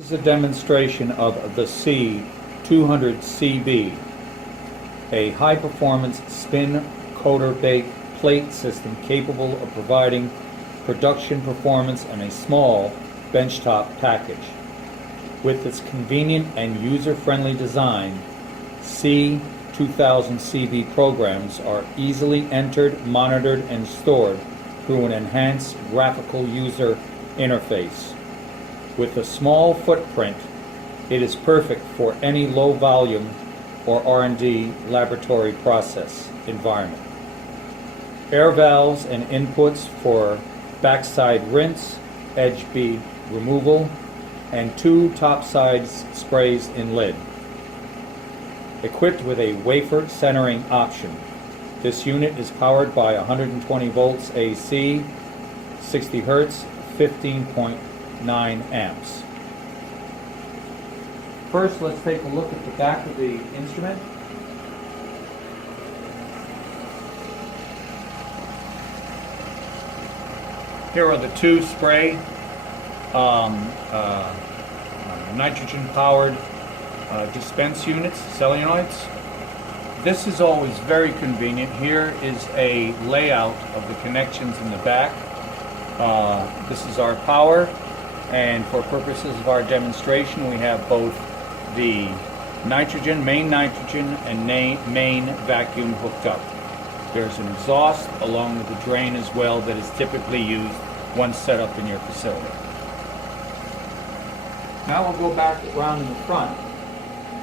This is a demonstration of the Cee 200CB, a high-performance spin coater bake plate system capable of providing production performance in a small benchtop package. With its convenient and user-friendly design, Cee 2000CB programs are easily entered, monitored, and stored through an enhanced graphical user interface. With a small footprint, it is perfect for any low-volume or R&D laboratory process environment. Air valves and inputs for backside rinse, edge bead removal, and 2 topside sprays in lid. Equipped with a wafer centering option, this unit is powered by 120 volts AC, 60 Hz, 15.9 amps. First, let's take a look at the back of the instrument. Here are the 2 spray nitrogen-powered dispense units, solenoids. This is always very convenient. Here is a layout of the connections in the back. This is our power, and for purposes of our demonstration, we have both the nitrogen, main nitrogen, and main vacuum hooked up. There's an exhaust along with the drain as well that is typically used once set up in your facility. Now we'll go back around in the front,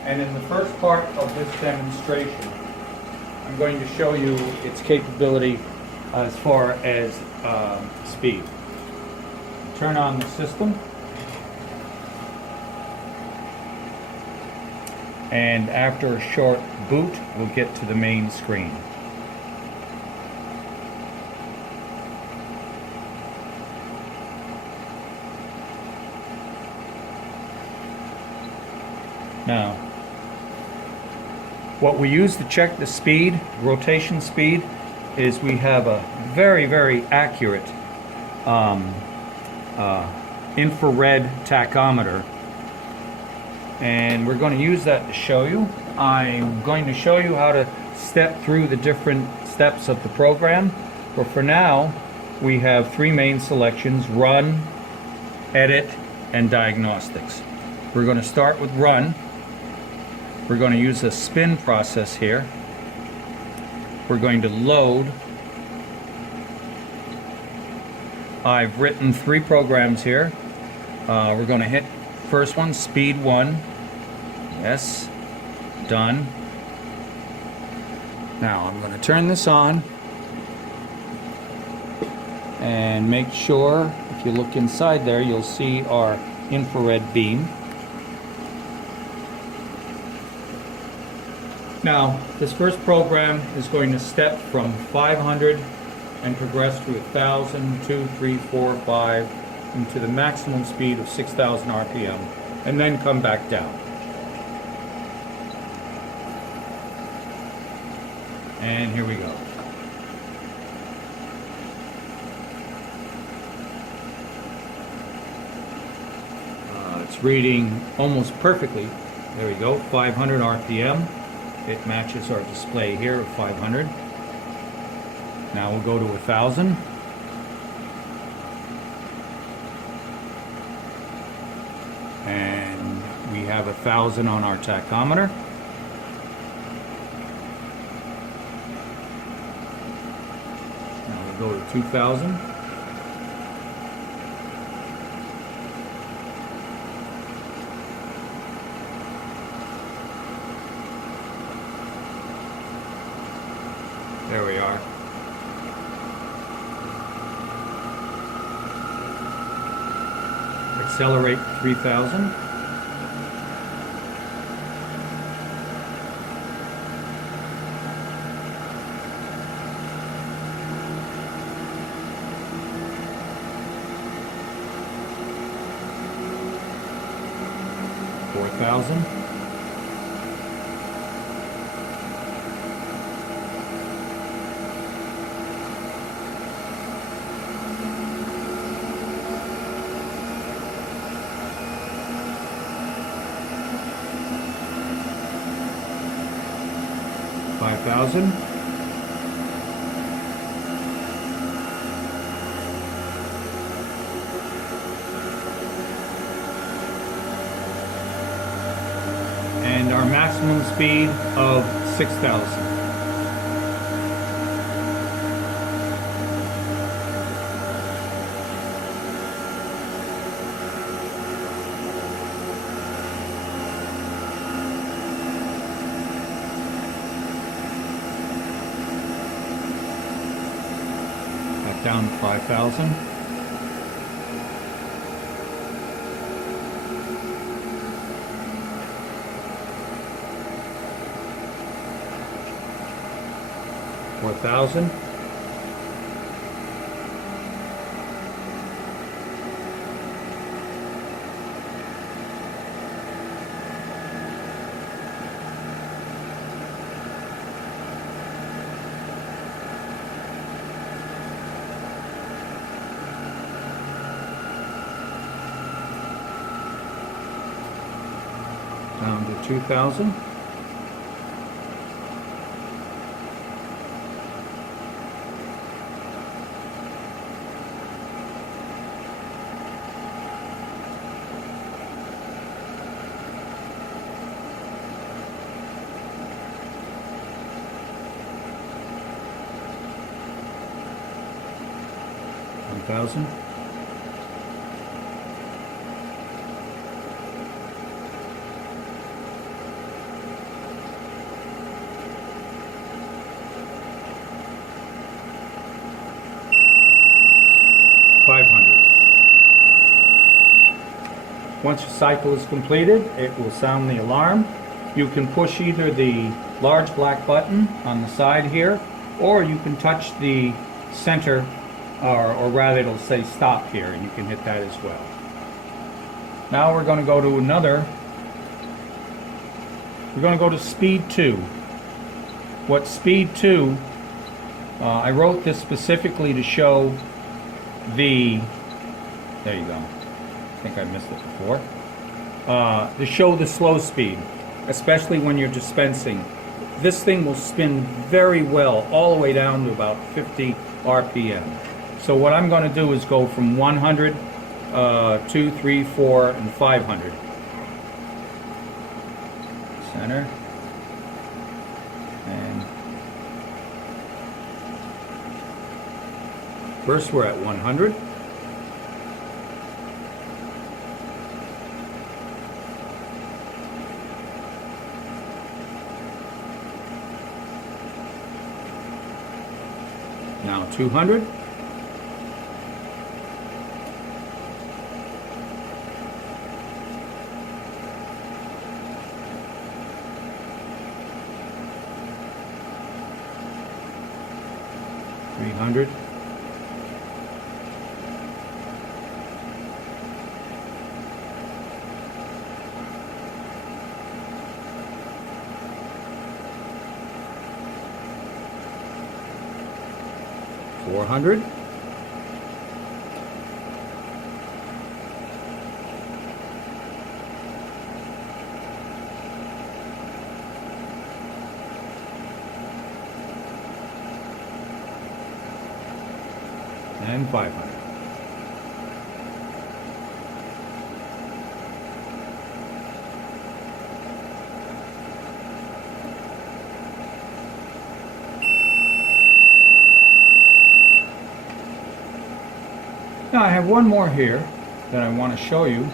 and in the first part of this demonstration, I'm going to show you its capability as far as speed. Turn on the system, and after a short boot, we'll get to the main screen. Now, what we use to check the speed, rotation speed, is we have a very, very accurate infrared tachometer, and we're going to use that to show you. I'm going to show you how to step through the different steps of the program, but for now we have 3 main selections: Run, Edit, and Diagnostics. We're going to start with Run. We're going to use a spin process here. We're going to load. I've written 3 programs here. We're going to hit first one, speed 1. Yes, done. Now I'm going to turn this on and make sure, if you look inside there, you'll see our infrared beam. Now, this first program is going to step from 500 and progress to 1,000, 2, 3, 4, 5, into the maximum speed of 6,000 RPM, and then come back down. And here we go. It's reading almost perfectly. There we go, 500 RPM. It matches our display here of 500. Now we'll go to 1,000. And we have 1,000 on our tachometer. Now we'll go to 2,000. There we are. Accelerate 3,000. $4,000. 5,000. And our maximum speed of 6,000. Back down to 5,000. $4,000. Down to 2,000. $1,000. Once your cycle is completed, it will sound the alarm. You can push either the large black button on the side here, or you can touch the center, or rather it'll say stop here, and you can hit that as well. Now we're going to go to we're going to go to speed 2. What speed 2, I wrote this specifically to show there you go. I think I missed it before. To show the slow speed, especially when you're dispensing. This thing will spin very well all the way down to about 50 RPM. So what I'm going to do is go from 100, 2, 3, 4, and 500. Center. And first we're at 100. Now 200. $300. $400. And 500. Now I have one more here that I want to show you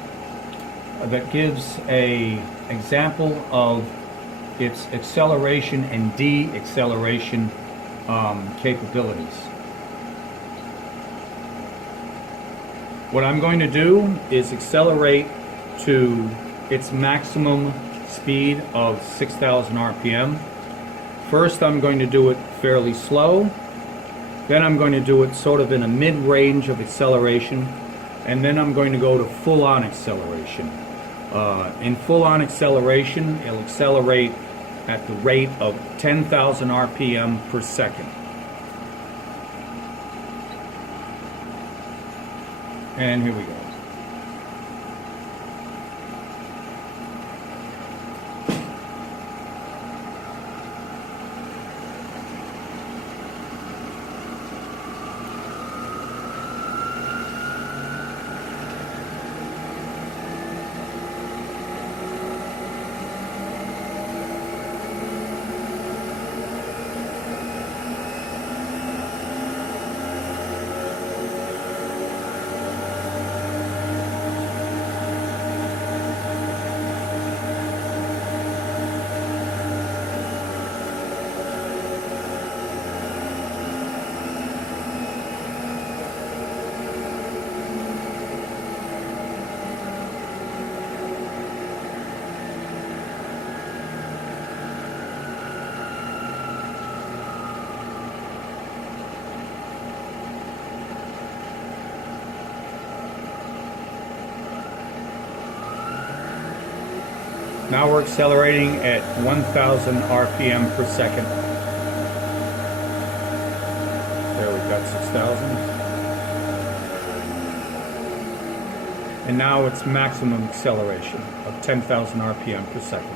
that gives an example of its acceleration and de-acceleration capabilities. What I'm going to do is accelerate to its maximum speed of 6,000 RPM. First I'm going to do it fairly slow. Then I'm going to do it sort of in a mid-range of acceleration, and then I'm going to go to full-on acceleration. In full-on acceleration, it'll accelerate at the rate of 10,000 RPM per second. And here we go. Now we're accelerating at 1,000 RPM per second. There we've got 6,000. And now it's maximum acceleration of 10,000 RPM per second.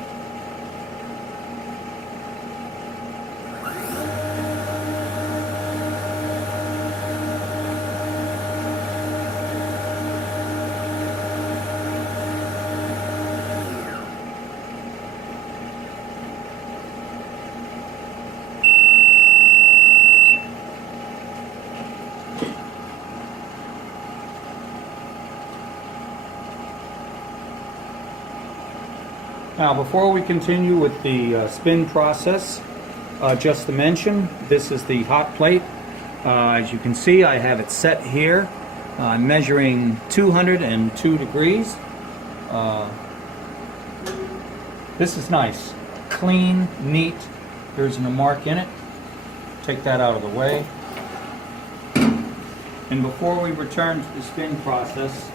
Now, before we continue with the spin process, just to mention, this is the hot plate. As you can see, I have it set here. I'm measuring 202 degrees. This is nice, clean, neat. There isn't a mark in it. Take that out of the way. And before we return to the spin process,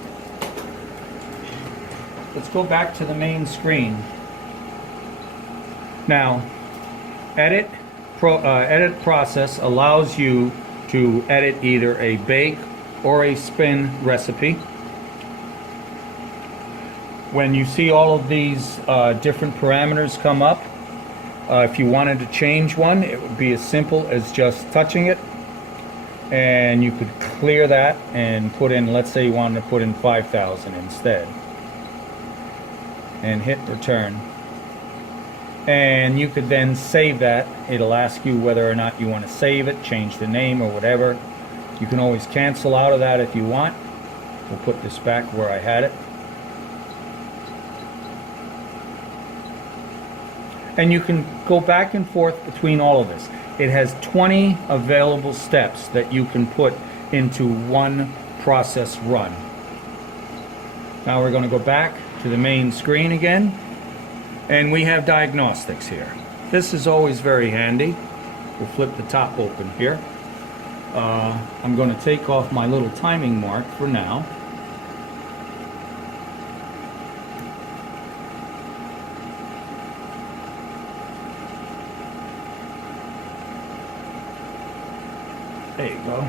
let's go back to the main screen. Now, edit process allows you to edit either a bake or a spin recipe. When you see all of these different parameters come up, if you wanted to change one, it would be as simple as just touching it, and you could clear that and put in, let's say you wanted to put in 5,000 instead, and hit return. And you could then save that. It'll ask you whether or not you want to save it, change the name or whatever. You can always cancel out of that if you want. We'll put this back where I had it. And you can go back and forth between all of this. It has 20 available steps that you can put into one process run. Now we're going to go back to the main screen again, and we have diagnostics here. This is always very handy. We'll flip the top open here. I'm going to take off my little timing mark for now. There you go.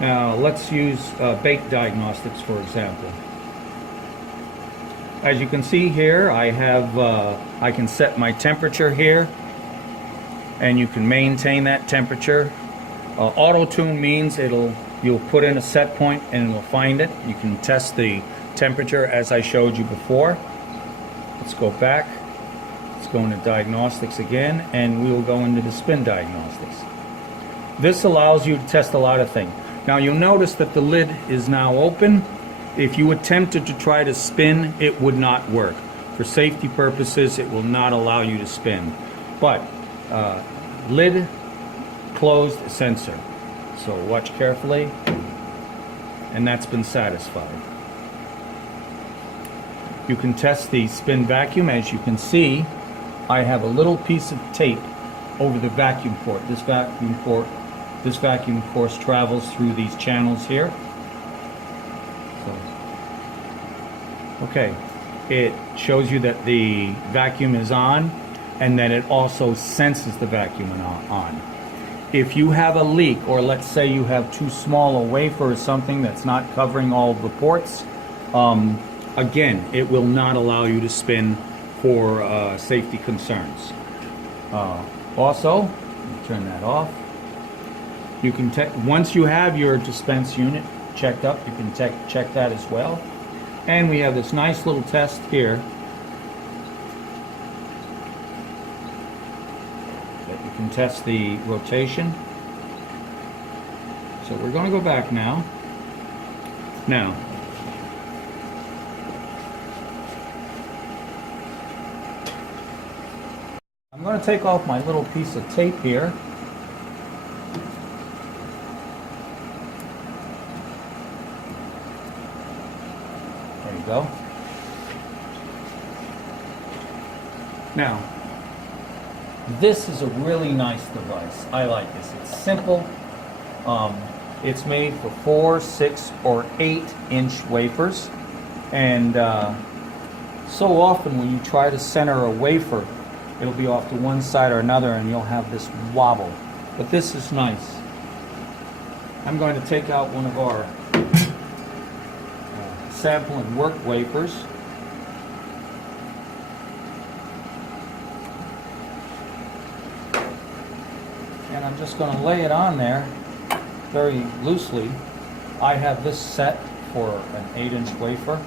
Now let's use bake diagnostics, for example. As you can see here, I can set my temperature here, and you can maintain that temperature. Auto tune means you'll put in a set point and it'll find it. You can test the temperature as I showed you before. Let's go back. Let's go into diagnostics again, and we will go into the spin diagnostics. This allows you to test a lot of things. Now you'll notice that the lid is now open. If you attempted to try to spin, it would not work. For safety purposes, it will not allow you to spin. But lid closed sensor. So watch carefully, and that's been satisfied. You can test the spin vacuum. As you can see, I have a little piece of tape over the vacuum port. This vacuum of course travels through these channels here. Okay, it shows you that the vacuum is on, and then it also senses the vacuum on. If you have a leak, or let's say you have too small a wafer or something that's not covering all of the ports, again, it will not allow you to spin for safety concerns. Also, turn that off. You can once you have your dispense unit checked up, you can check that as well. And we have this nice little test here that you can test the rotation. So we're going to go back now. Now, I'm going to take off my little piece of tape here. There you go. Now, this is a really nice device. I like this. It's simple. It's made for 4, 6, or 8-inch wafers. And so often when you try to center a wafer, it'll be off to one side or another and you'll have this wobble. But this is nice. I'm going to take out one of our sample and work wafers. And I'm just going to lay it on there very loosely. I have this set for an 8-inch wafer,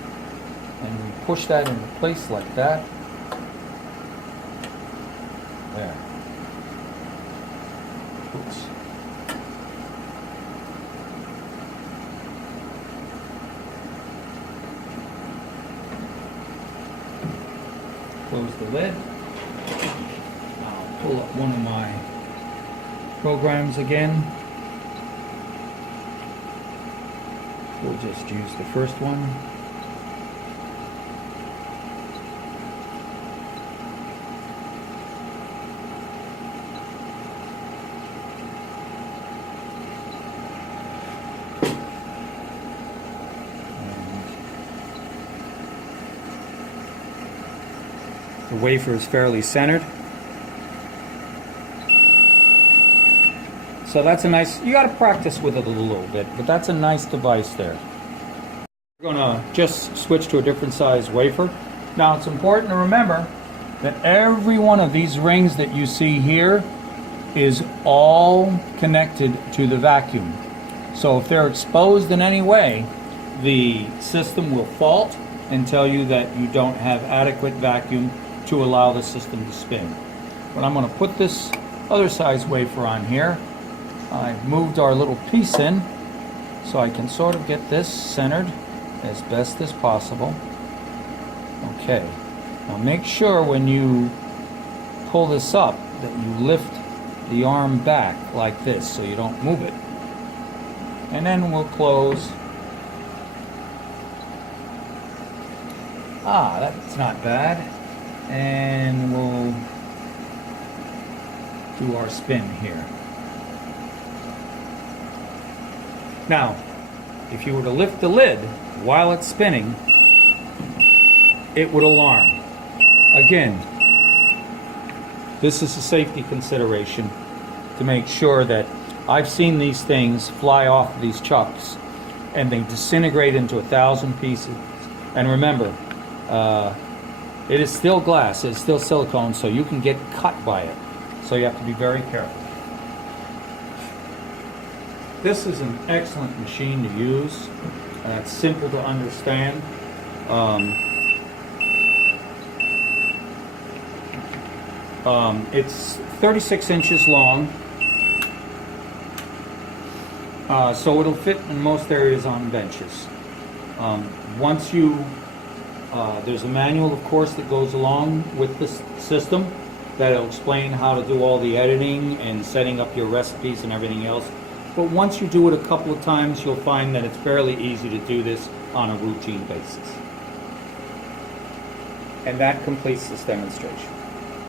and we push that into place like that. There. Oops. Close the lid. I'll pull up one of my programs again. We'll just use the first one. The wafer is fairly centered. So that's a nice, you got to practice with it a little bit, but that's a nice device there. We're going to just switch to a different size wafer. Now it's important to remember that every one of these rings that you see here is all connected to the vacuum. So if they're exposed in any way, the system will fault and tell you that you don't have adequate vacuum to allow the system to spin. But I'm going to put this other size wafer on here. I've moved our little piece in so I can sort of get this centered as best as possible. Okay, now make sure when you pull this up that you lift the arm back like this so you don't move it. And then we'll close. That's not bad. And we'll do our spin here. Now, if you were to lift the lid while it's spinning, it would alarm. Again, this is a safety consideration to make sure that I've seen these things fly off of these chucks and they disintegrate into 1,000 pieces. And remember, it is still glass, it's still silicone, so you can get cut by it. So you have to be very careful. This is an excellent machine to use. It's simple to understand. It's 36 inches long, so it'll fit in most areas on benches. Once you, there's a manual, of course, that goes along with this system that'll explain how to do all the editing and setting up your recipes and everything else. But once you do it a couple of times, you'll find that it's fairly easy to do this on a routine basis. And that completes this demonstration.